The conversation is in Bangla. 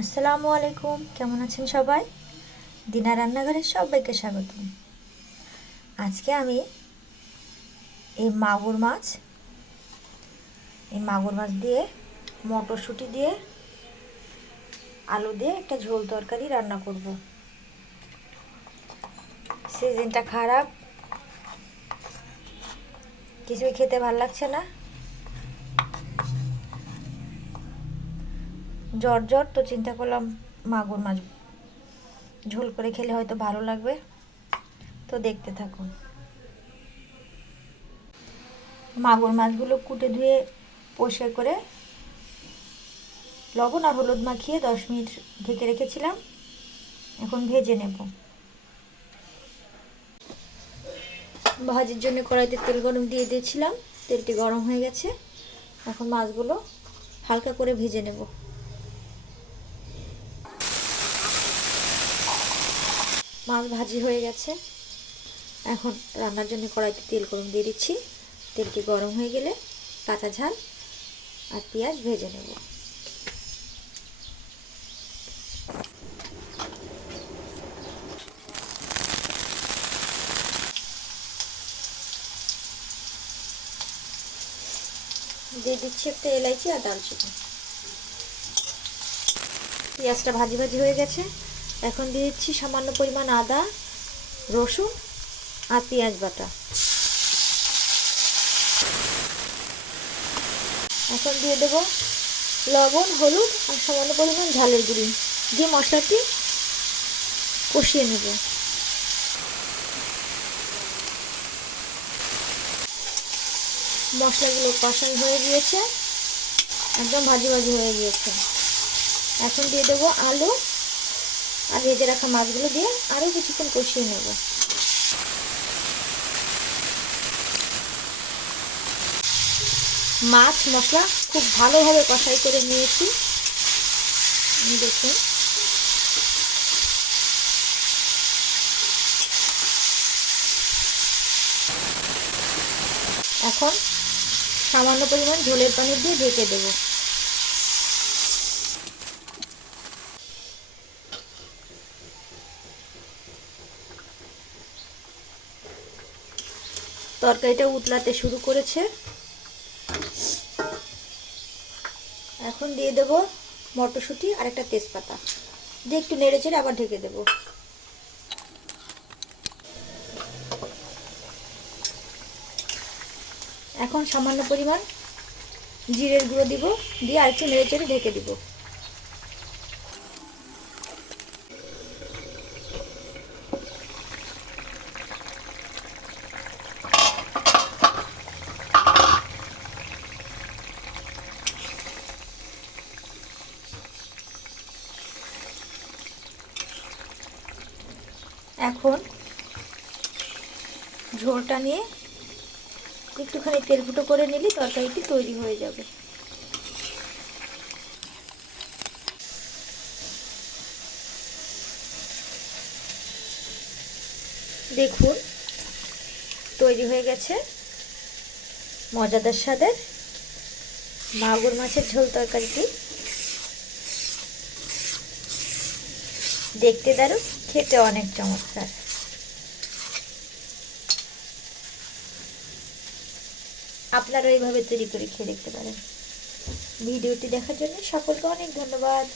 আসসালামু আলাইকুম। কেমন আছেন সবাই? দিনা রান্নাঘরে সবাইকে স্বাগত আজকে আমি এই মাগুর মাছ, এই মাগুর মাছ দিয়ে, মটরশুঁটি দিয়ে, আলু দিয়ে একটা ঝোল তরকারি রান্না করব। সিজনটা খারাপ। কিছুই খেতে ভালো লাগছে না। জ্বর তো চিন্তা করলাম মাগুর মাছ ঝোল করে খেলে হয়তো ভালো লাগবে। তো দেখতে থাকুন। মাগুর মাছগুলো কুটে ধুয়ে পরিষ্কার করে লবণ আর হলুদ মাখিয়ে দশ মিনিট ঢেকে রেখেছিলাম। এখন ভেজে নেব। ভাজির জন্য কড়াইতে তেল গরম দিয়ে দিয়েছিলাম। তেলটি গরম হয়ে গেছে। এখন মাছগুলো হালকা করে ভেজে নেব। মাছ ভাজি হয়ে গেছে। এখন রান্নার জন্য কড়াইতে তেল গরম দিয়ে দিচ্ছি। তেলটি গরম হয়ে গেলে কাঁচা ঝাল আর পেঁয়াজ ভেজে নেব। দিয়ে দিচ্ছি একটা এলাইচি আর দারচিনি। পেঁয়াজটা ভাজি ভাজি হয়ে গেছে। এখন দিয়ে দিচ্ছি সামান্য পরিমাণ আদা, রসুন আর পেঁয়াজ বাটা। এখন দিয়ে দেবো লবণ, হলুদ আর সামান্য পরিমাণ ঝালের গুঁড়ি। দিয়ে মশলাটি কষিয়ে নেব। মশলাগুলো কষাই হয়ে গিয়েছে। একদম ভাজি ভাজি হয়ে গিয়েছে। এখন দিয়ে দেবো আলু। আর ভেজে রাখা মাছগুলো দিয়ে আরও কিছুক্ষণ কষিয়ে নেব। মাছ, মশলা খুব ভালোভাবে কষাই করে নিয়েছি। দেখুন। এখন সামান্য পরিমাণ ঝোলের পানি দিয়ে ঢেকে দেবো। তরকারিটা উতলাতে শুরু করেছে। এখন দিয়ে দেব মটরশুঁটি আর একটা তেজপাতা। দিয়ে একটু নেড়ে চেড়ে আবার ঢেকে দেব। এখন সামান্য পরিমাণ জিরের গুঁড়ো দিব, দিয়ে আর একটু নেড়ে চেড়ে ঢেকে দিব। এখন ঝোলটা নিয়ে একটুখানি তেল ফুটো করে নিলে তরকারিটি তৈরি হয়ে যাবে। দেখুন, তৈরি হয়ে গেছে মজাদার স্বাদের মাগুর মাছের ঝোল তরকারিটি। দেখতে দারুণ, খেতে অনেক চমৎকার। আপনারা এইভাবে তৈরি করে খেয়ে দেখতে পারেন। ভিডিওটি দেখার জন্য সকলকে অনেক ধন্যবাদ।